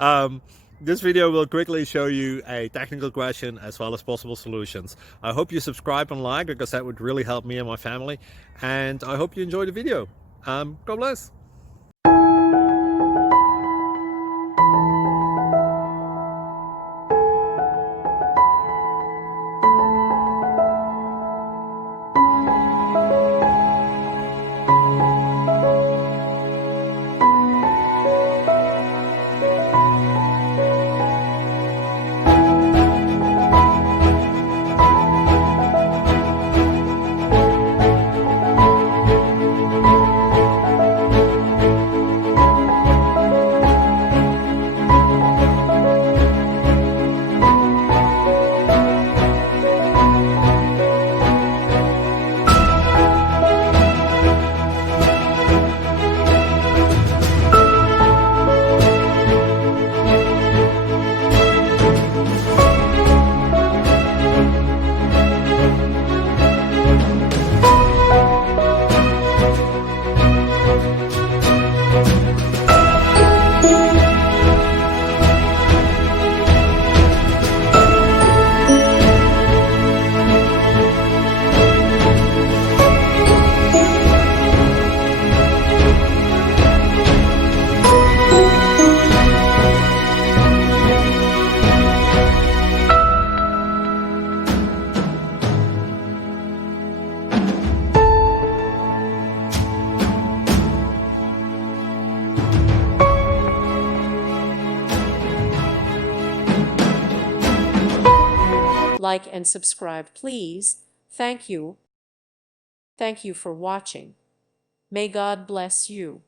um, this video will quickly show you a technical question as well as possible solutions. I hope you subscribe and like, because that would really help me and my family. And I hope you enjoy the video. God bless. Like and subscribe, please. Thank you. Thank you for watching. May God bless you.